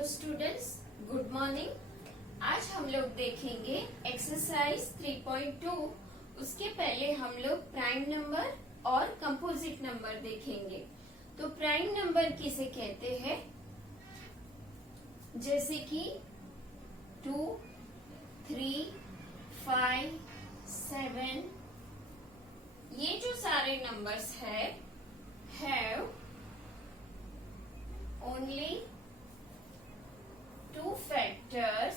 Hello students, good morning. आज हम लोग देखेंगे एक्सरसाइज 3.2। उसके पहले हम लोग प्राइम नंबर और कंपोजिट नंबर देखेंगे। तो प्राइम नंबर किसे कहते हैं? जैसे कि 2, 3, 5, 7, ये जो सारे नंबर्स है have only two factors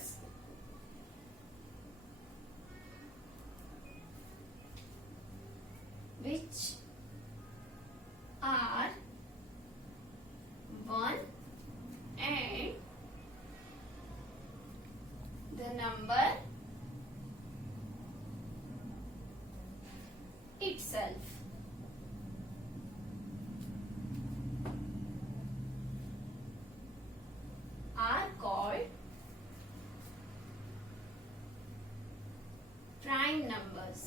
which are 1 and the number itself. Are called prime numbers.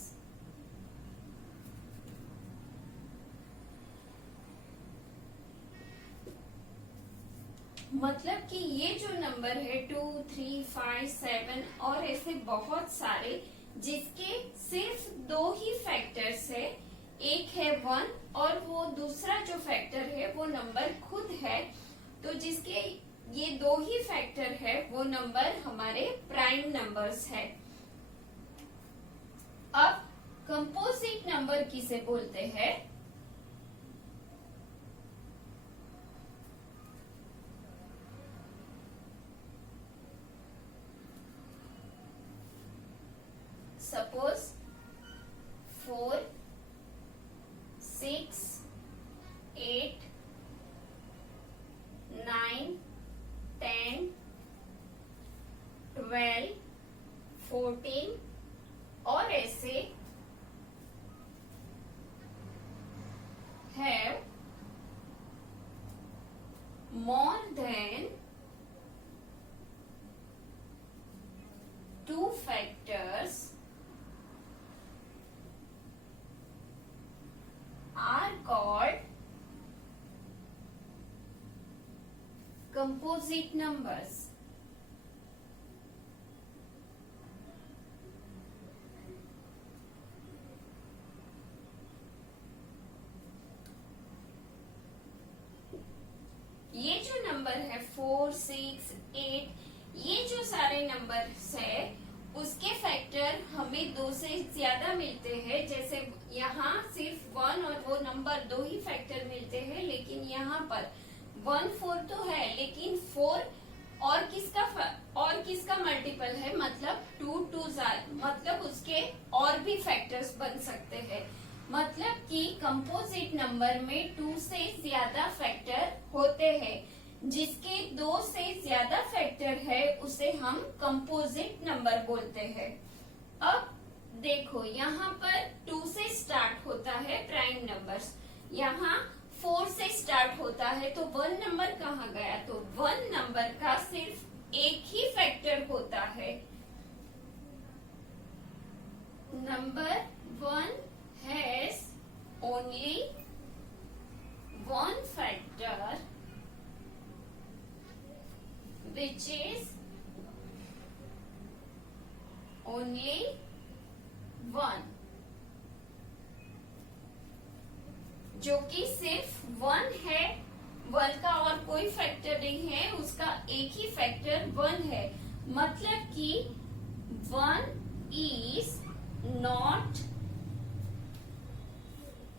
मतलब कि ये जो नंबर है 2, 3, 5, 7 और ऐसे बहुत सारे जिसके सिर्फ दो ही फैक्टर्स है, एक है 1 और वो दूसरा जो फैक्टर है वो नंबर खुद है। तो जिसके ये दो ही फैक्टर है वो नंबर हमारे प्राइम नंबर्स है। अब कंपोजिट नंबर किसे बोलते हैं? सपोज 4, 6, 8, 9, 10, 12, 14 और ऐसे have more than two factors are called composite numbers. ये जो नंबर है 4, 6, 8, ये जो सारे नंबर्स है उसके फैक्टर हमें दो से ज्यादा मिलते हैं। जैसे यहाँ सिर्फ 1 और वो नंबर दो ही फैक्टर मिलते हैं, लेकिन यहाँ पर 1, 4 तो है, लेकिन 4 और किसका मल्टीपल है, मतलब 2, 2 मतलब उसके और भी फैक्टर्स बन सकते हैं। मतलब कि कंपोजिट नंबर में 2 से ज्यादा फैक्टर होते हैं। जिसके 2 से ज्यादा फैक्टर है उसे हम कंपोजिट नंबर बोलते हैं। अब देखो यहाँ पर 2 से स्टार्ट होता है प्राइम नंबर्स, यहाँ 4 से स्टार्ट होता है, तो 1 नंबर कहाँ गया? तो 1 नंबर का सिर्फ एक ही फैक्टर होता है। Number 1 has only one factor which is only 1, जो कि सिर्फ 1 है। 1 का और कोई फैक्टर नहीं है, उसका एक ही फैक्टर 1 है। मतलब कि 1 is not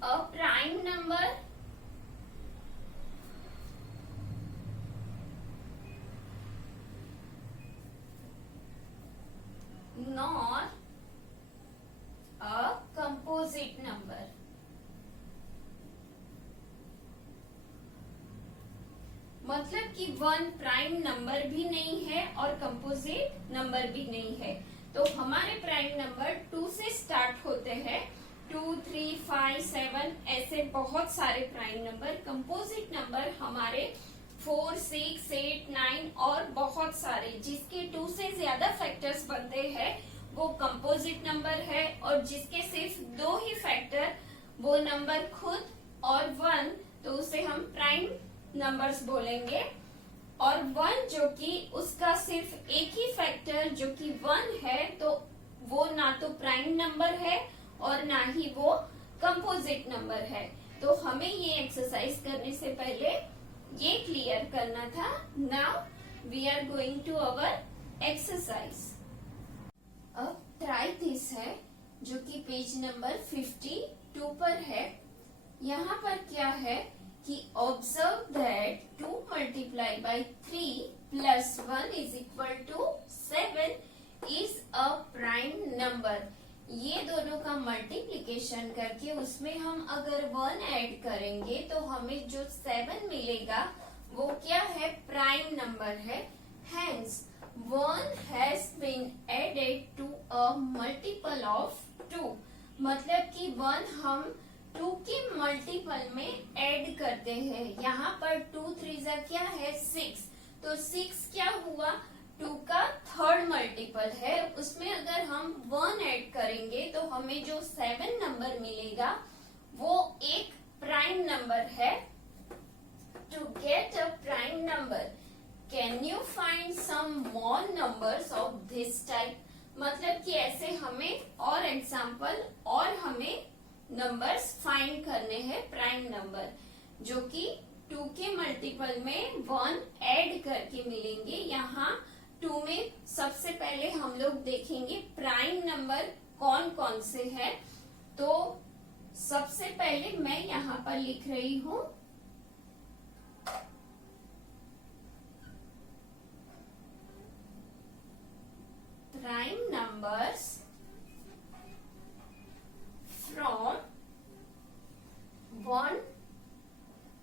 a prime number nor a composite number। मतलब कि 1 प्राइम नंबर भी नहीं है और कंपोजिट नंबर भी नहीं है। तो हमारे प्राइम नंबर 2 से स्टार्ट होते हैं, 2, 3, 5, 7 ऐसे बहुत सारे प्राइम नंबर। कंपोजिट नंबर हमारे 4, 6, 8, 9 और बहुत सारे जिसके 2 से ज्यादा फैक्टर्स बनते हैं वो कंपोजिट नंबर है। और जिसके सिर्फ दो ही फैक्टर, वो नंबर खुद और 1, तो उसे हम प्राइम नंबर्स बोलेंगे। और 1 जो कि उसका सिर्फ एक ही फैक्टर जो कि 1 है, तो वो ना तो प्राइम नंबर है और ना ही वो कंपोजिट नंबर है। तो हमें ये एक्सरसाइज करने से पहले ये क्लियर करना था। Now we are going to our exercise. अब ट्राई दिस है जो कि पेज नंबर 52 पर है। यहाँ पर क्या है कि observe that 2 multiply by 3 plus 1 is equal to 7 is a prime number. ये दोनों का मल्टीप्लिकेशन करके उसमें हम अगर 1 ऐड करेंगे तो हमें जो 7 मिलेगा वो क्या है, प्राइम नंबर है। Hence 1 has been added to a multiple of 2। मतलब कि 1 हम 2 के मल्टीपल में ऐड करते हैं। यहाँ पर 2 3 क्या है, 6। तो 6 क्या हुआ, 2 का थर्ड मल्टीपल है। उसमें अगर हम 1 ऐड करेंगे तो हमें जो 7 नंबर मिलेगा वो एक प्राइम नंबर है। To get a prime number can you find some more numbers of this type. मतलब कि ऐसे हमें और एग्जाम्पल और हमें नंबर्स फाइंड करने हैं, प्राइम नंबर जो कि 2 के मल्टीपल में 1 ऐड करके मिलेंगे। यहाँ 2 में सबसे पहले हम लोग देखेंगे प्राइम नंबर कौन कौन से हैं। तो सबसे पहले मैं यहाँ पर लिख रही हूँ prime numbers from 1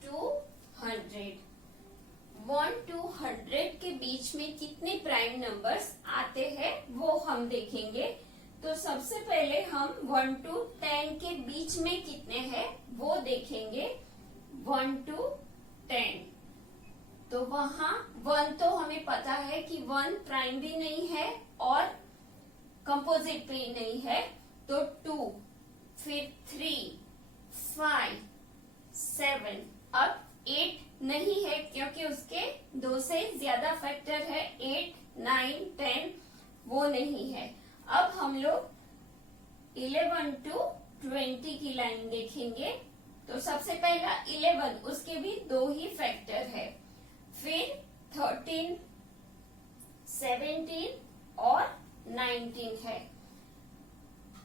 to 100। 1 to 100 के बीच में कितने प्राइम नंबर्स आते हैं वो हम देखेंगे। तो सबसे पहले हम 1 to 10 के बीच में कितने हैं वो देखेंगे। 1 to 10, तो वहां 1 तो हमें पता है कि 1 प्राइम भी नहीं है और कंपोजिट भी नहीं है। तो 2, फिर 3, 5, 7, अब 8 नहीं है क्योंकि उसके 2 से ज्यादा फैक्टर है। 8, 9, 10 वो नहीं है। अब हम लोग 11 to 20 की लाइन देखेंगे। तो सबसे पहला 11, उसके भी 2 ही फैक्टर है। फिर 13, 17 और 19 है।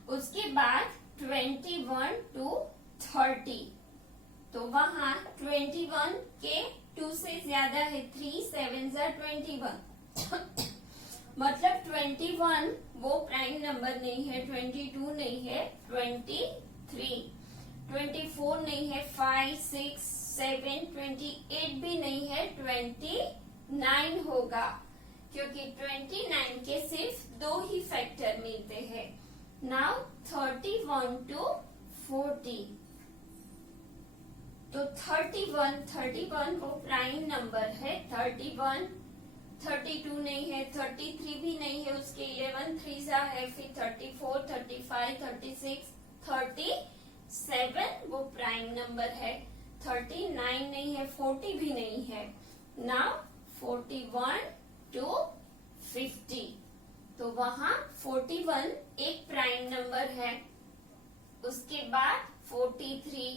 उसके बाद 21 to 30, तो वहां 21 के 2 से ज्यादा है। 3 7 21 मतलब 21 वो प्राइम नंबर नहीं है। 22 नहीं है। 23, 24 नहीं है। 5, 6, 7, 28 भी नहीं है। 29 होगा क्योंकि 29 के सिर्फ 2 ही फैक्टर मिलते हैं। नाउ 31 to 40, तो 31 वो प्राइम नंबर है। 31, 32 नहीं है। 33 भी नहीं है, उसके 11 3 है। फिर 34, 35, 36, 37 वो प्राइम नंबर है। 39 नहीं है। 40 भी नहीं है। नाउ 41 to 50, तो वहां 41 एक प्राइम नंबर है। उसके बाद 43,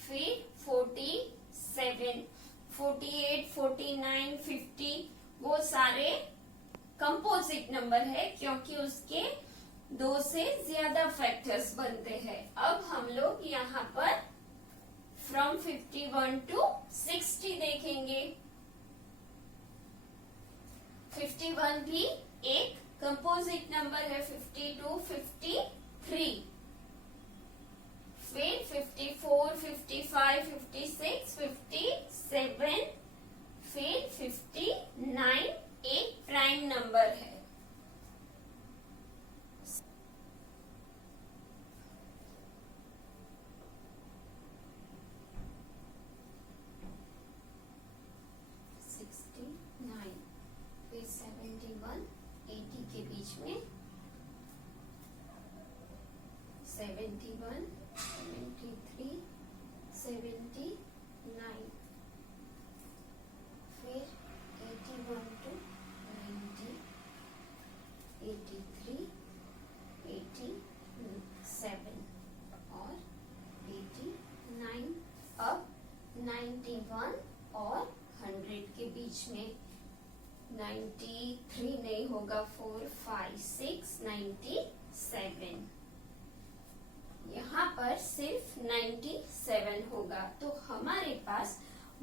फिर 47, 48, 49, 50 वो सारे कंपोजिट नंबर है क्योंकि उसके 2 से ज्यादा फैक्टर्स बनते हैं। अब हम लोग यहाँ पर फ्रॉम 51 to 60 देखेंगे। 51 भी एक कंपोजिट नंबर है। 52, 53, फिर 54, 55, 56, 57, फिर 59 एक प्राइम नंबर है। फिर 71, 80 के बीच में 71, 73, 79, फिर 93 नहीं होगा, 4 5 6 97। यहाँ पर सिर्फ 97 होगा। तो हमारे पास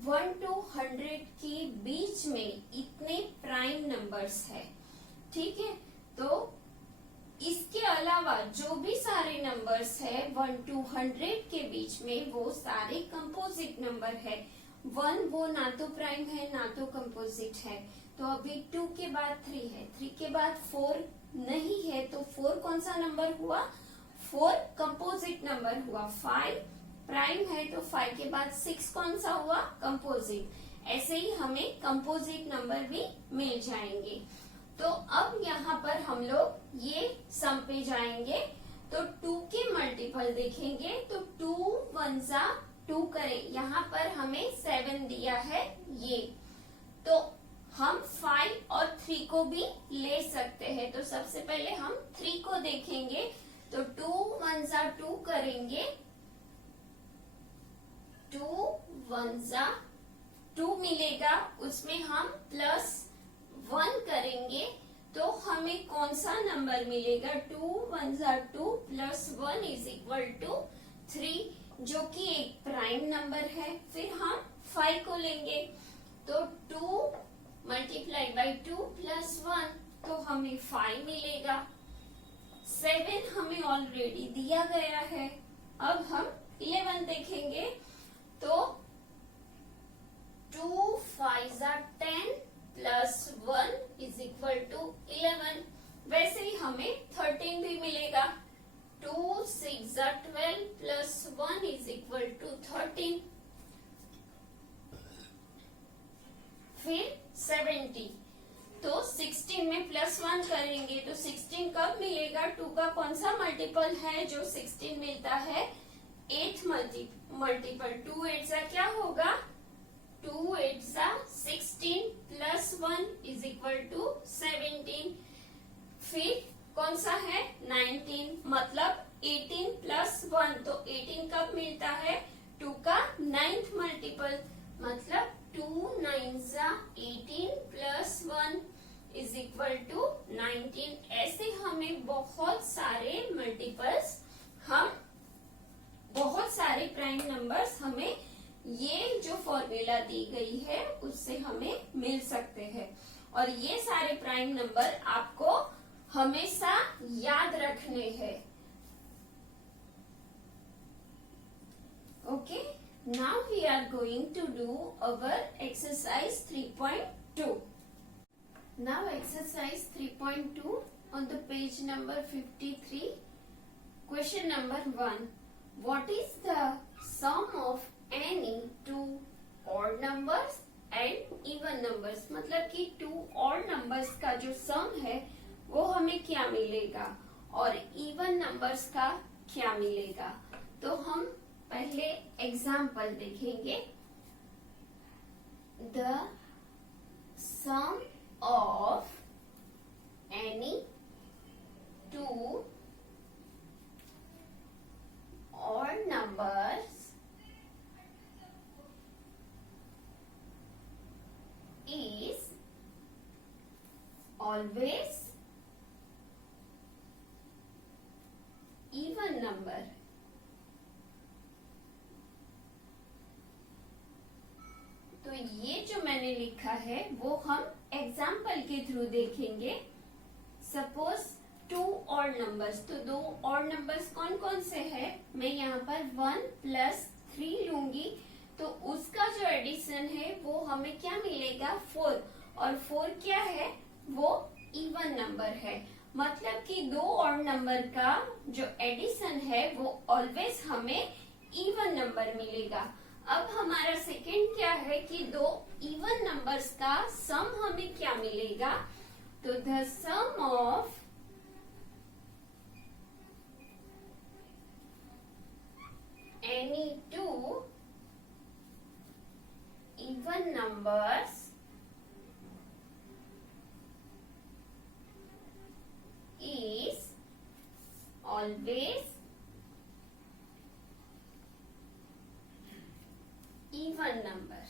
1 to 100 के बीच में इतने प्राइम नंबर्स है। ठीक है, तो इसके अलावा जो भी सारे नंबर्स है 1 to 100 के बीच में, वो सारे कंपोजिट नंबर है। 1 वो ना तो प्राइम है ना तो कंपोजिट है। तो अभी 2 के बाद 3 है, 3 के बाद 4 नहीं है, तो 4 कौन सा नंबर हुआ? 4 कंपोजिट नंबर हुआ। 5 प्राइम है, तो 5 के बाद 6 कौन सा हुआ? कंपोजिट। ऐसे ही हमें कंपोजिट नंबर भी मिल जाएंगे। तो अब यहाँ पर हम लोग ये सम पे जाएंगे, तो 2 के मल्टीपल देखेंगे। तो 2 1 जा 2 करें, यहाँ पर हमें 7 दिया है ये, तो हम 5 और 3 को भी ले सकते हैं। तो सबसे पहले हम 3 को देखेंगे, तो 2 1 जा 2 करेंगे, 2 1 जा 2 मिलेगा, उसमें हम +1 करेंगे, तो हमें कौन सा नंबर मिलेगा? 2 1 जा 2 +1 = 3, जो कि एक प्राइम नंबर है। फिर हम 5 को लेंगे, तो 2 × 2 +1, तो हमें 5 मिलेगा। 7 हमें ऑलरेडी दिया गया है। अब हम 11 देखेंगे, तो 2 5 जा 10 +1 = 11। वैसे ही हमें 13 भी मिलेगा। 2 6 जा 12 +1 = 13। फिर 70, तो 16 में +1 करेंगे, तो 16 कब मिलेगा? 2 का कौन सा मल्टीपल है जो 16 मिलता है? 8 मल्टीपल। 2 8 जा क्या होगा? 2 8 जा 16 +1 = 17। फिर कौन सा है? 19, मतलब 18 +1, तो 18 कब मिलता है? 2 का 9th मल्टीपल, मतलब 2 9 जा 18 +1 = 19। ऐसे हमें बहुत सारे मल्टीपल्स, हम बहुत सारे प्राइम नंबर्स हमें ये जो फॉर्मूला दी गई है उससे हमें मिल सकते हैं। और ये सारे प्राइम नंबर आपको हमेशा याद रखने हैं। Okay, now we are going to do our exercise 3.2। Now exercise 3.2 on the page number 53. Question number 1. What is the sum of any two odd numbers and even numbers? मतलब कि 2 odd numbers का जो sum है वो हमें क्या मिलेगा और even numbers का क्या मिलेगा? तो हम पहले एग्जाम्पल देखेंगे। The sum of any two odd numbers is always even number। तो ये जो मैंने लिखा है वो हम एग्जाम्पल के थ्रू देखेंगे। सपोज 2 ऑड नंबर्स, तो 2 ऑड नंबर्स कौन कौन से हैं? मैं यहाँ पर 1 + 3 लूंगी, तो उसका जो एडिशन है वो हमें क्या मिलेगा? 4। और 4 क्या है? वो इवन नंबर है, मतलब कि 2 ऑड नंबर का जो एडिशन है वो ऑलवेज हमें इवन नंबर मिलेगा। अब हमारा सेकंड क्या है कि 2 इवन नंबर्स का सम हमें क्या मिलेगा? तो the sum of any two even numbers is always even number।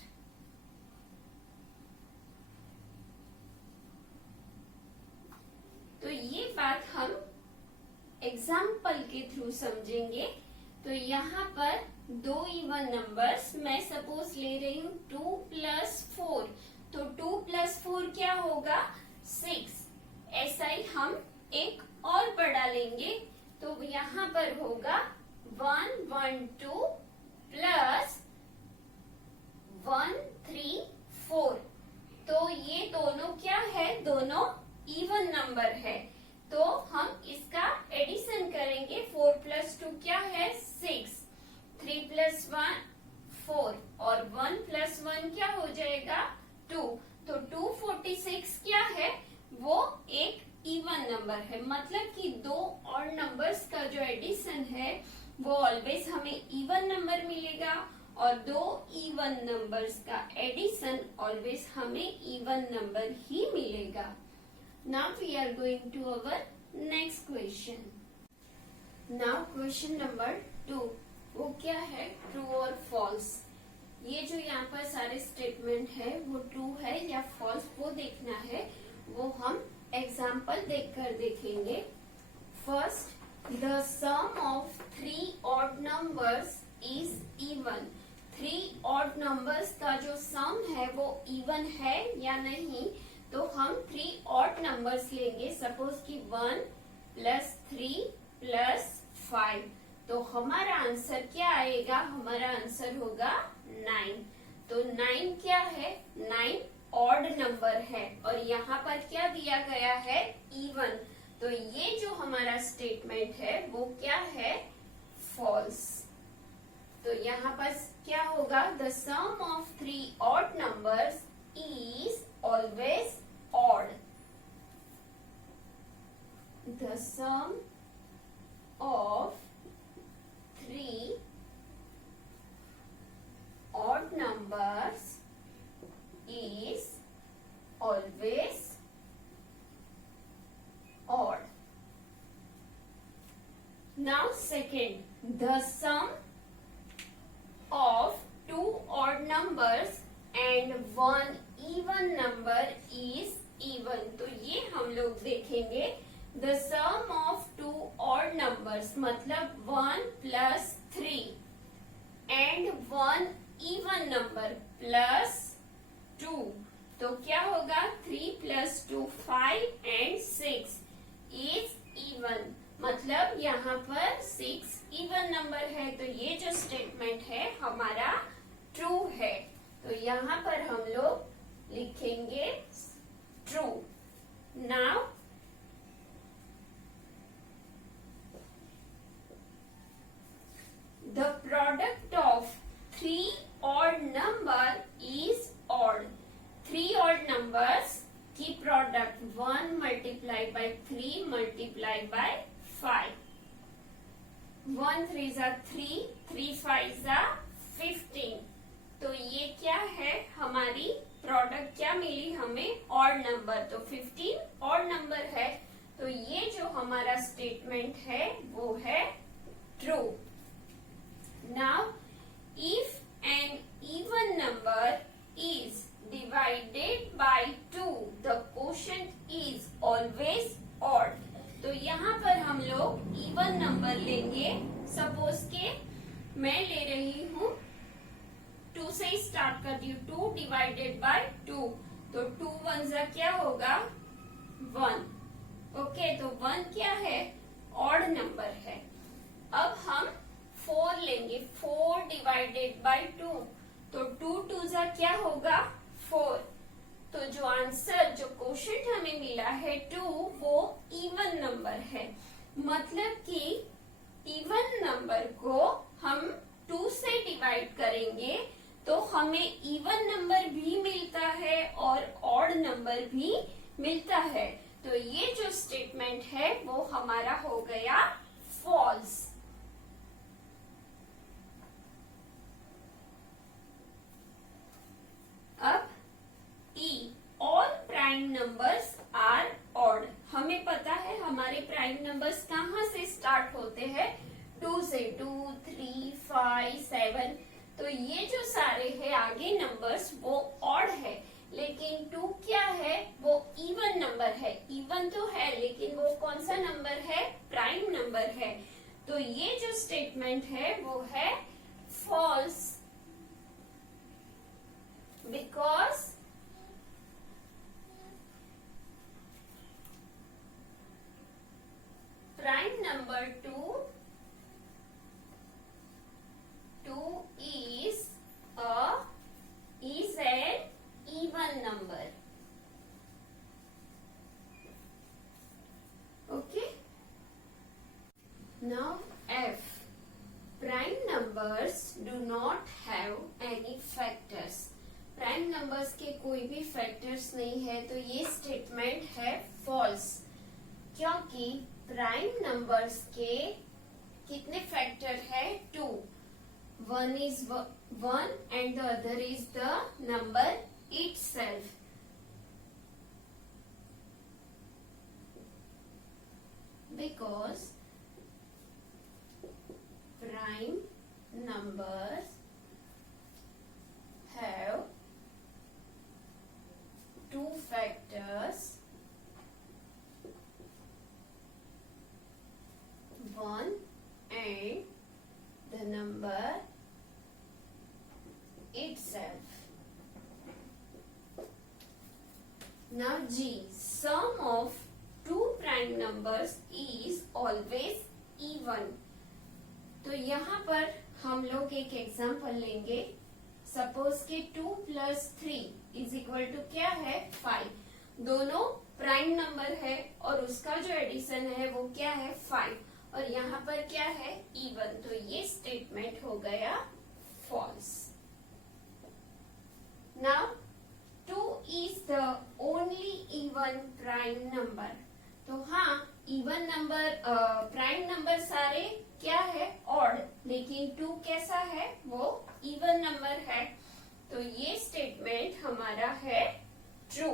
बात हम एग्जाम्पल के थ्रू समझेंगे। तो यहाँ पर दो इवन नंबर्स, मैं सपोज ले रही हूँ 2 + 4, तो 2 + 4 क्या होगा 6। ऐसा ही हम एक और बढ़ा लेंगे, तो यहाँ पर होगा 1 1 2 + 1 3 4। तो ये दोनों क्या है, दोनों इवन नंबर है, तो हम इसका एडिशन करेंगे। 4 + 2 क्या है 6, 3 + 1 4 और 1 + 1 क्या हो जाएगा 2। तो 246 क्या है, वो एक इवन नंबर है, मतलब कि दो और नंबर्स का जो एडिशन है वो ऑलवेज हमें इवन नंबर मिलेगा, और दो इवन नंबर्स का एडिशन ऑलवेज हमें इवन नंबर ही मिलेगा। Now we are going to our next question. Now question number 2, वो क्या है, ट्रू और फॉल्स। ये जो यहाँ पर सारे स्टेटमेंट है वो ट्रू है या फॉल्स वो देखना है, वो हम एग्जाम्पल देखकर देखेंगे। First, the sum of 3 odd numbers is even. 3 odd numbers का जो सम है वो इवन है या नहीं, तो हम 3 ऑड नंबर्स लेंगे। सपोज कि 1 + 3 + 5, तो हमारा आंसर क्या आएगा, हमारा आंसर होगा 9। तो 9 क्या है, 9 ऑड नंबर है, और यहाँ पर क्या दिया गया है इवन। तो ये जो हमारा स्टेटमेंट है वो क्या है फॉल्स। तो यहाँ पर क्या होगा, the sum of 3 odd numbers is always odd. The sum of 3 odd numbers is always odd. Now second, the sum of 2 odd numbers and 1 even number is even. तो ये हम लोग देखेंगे। The sum of 2 odd numbers मतलब 1 + 3 and 1 even number +2, तो क्या होगा 3 + 2 5 and 6 is even, मतलब यहाँ पर 6 इवन नंबर है, तो ये जो स्टेटमेंट है हमारा ट्रू है। तो यहाँ पर हम लोग लिखेंगे true. Now the product of 3 odd number is odd. 3 odd numbers की प्रोडक्ट 1 × 3 × 5। 1 3 = 3, 3 5 = 15। तो ये क्या है, हमारी प्रोडक्ट क्या मिली हमें ऑड नंबर, तो 15 ऑड नंबर है, तो ये जो हमारा स्टेटमेंट है वो है true. Now if an even number is divided by 2, the quotient is always odd. तो यहाँ पर हम लोग इवन नंबर लेंगे। सपोज के मैं ले रही हूँ 2 से स्टार्ट कर दी हूँ, 2 / 2, तो 2 1 क्या होगा 1। ओके, तो 1 क्या है ऑड नंबर है। अब हम 4 लेंगे, 4 / 2, तो 2 2 क्या होगा 4। तो जो आंसर, जो क्वोशिएंट हमें मिला है 2, वो इवन नंबर है, मतलब कि इवन नंबर को हम 2 से डिवाइड करेंगे तो हमें इवन नंबर भी मिलता है और ऑड नंबर भी मिलता है। तो ये जो स्टेटमेंट है वो हमारा हो गया फॉल्स। अब E, all prime numbers are odd. हमें पता है हमारे प्राइम नंबर्स कहाँ से स्टार्ट होते हैं, 2 से, 2 3 5 7। तो ये जो सारे हैं आगे नंबर्स वो ऑड है, लेकिन 2 क्या है, वो इवन नंबर है। इवन तो है लेकिन वो कौन सा नंबर है, प्राइम नंबर है। तो ये जो स्टेटमेंट है वो है false, because prime number 2 is an even number. Okay. Now F. Prime numbers do not have any factors. Prime numbers के कोई भी फैक्टर्स नहीं है, तो ये स्टेटमेंट है फॉल्स, क्योंकि प्राइम नंबर्स के कितने फैक्टर है, 2. One is 1 and the other is the number itself. Because prime numbers have 2 factors, 1 and the number itself. Now G, sum of 2 prime numbers is always even. तो यहाँ पर हम लोग एक एग्जाम्पल लेंगे। सपोज के 2 + 3 इज इक्वल टू क्या है, 5। दोनों प्राइम नंबर है और उसका जो एडिशन है वो क्या है, 5, और यहाँ पर क्या है, इवन। तो ये स्टेटमेंट हो गया false. Now 2 is the only even prime number. तो हाँ, इवन नंबर, प्राइम नंबर सारे क्या है, ऑड, लेकिन 2 कैसा है, वो इवन नंबर है। तो ये स्टेटमेंट हमारा है true.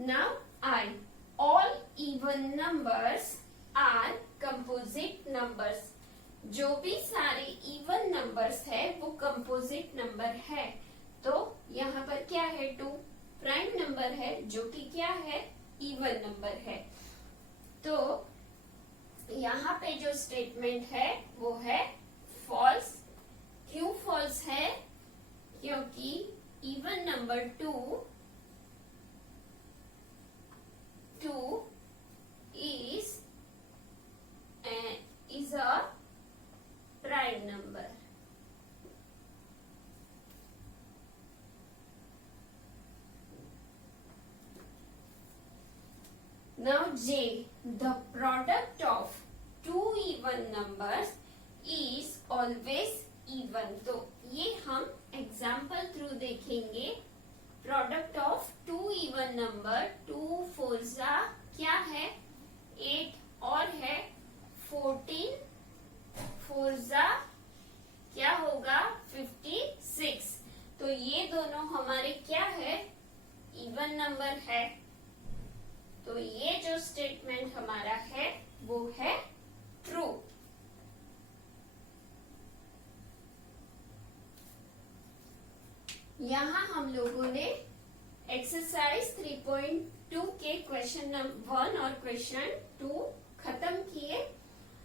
Now I, all even numbers are composite numbers. जो भी सारे इवन नंबर्स है वो कंपोजिट नंबर है। तो यहाँ पर क्या है, 2 प्राइम नंबर है जो कि क्या है, इवन नंबर है। तो यहाँ पे जो स्टेटमेंट है वो है फॉल्स। क्यों फॉल्स है, क्योंकि even number 2 is a prime number. Now J, the product of 2 even numbers is always even. तो ये हम एग्जाम्पल थ्रू देखेंगे। प्रोडक्ट ऑफ 2 इवन नंबर, 2 4 क्या है, 8 और है 14, 4 क्या होगा, 56। तो ये दोनों हमारे क्या है, इवन नंबर है। तो ये जो स्टेटमेंट हमारा है वो है ट्रू। यहाँ हम लोगों ने एक्सरसाइज 3.2 के क्वेश्चन नंबर 1 और क्वेश्चन 2 खत्म किए।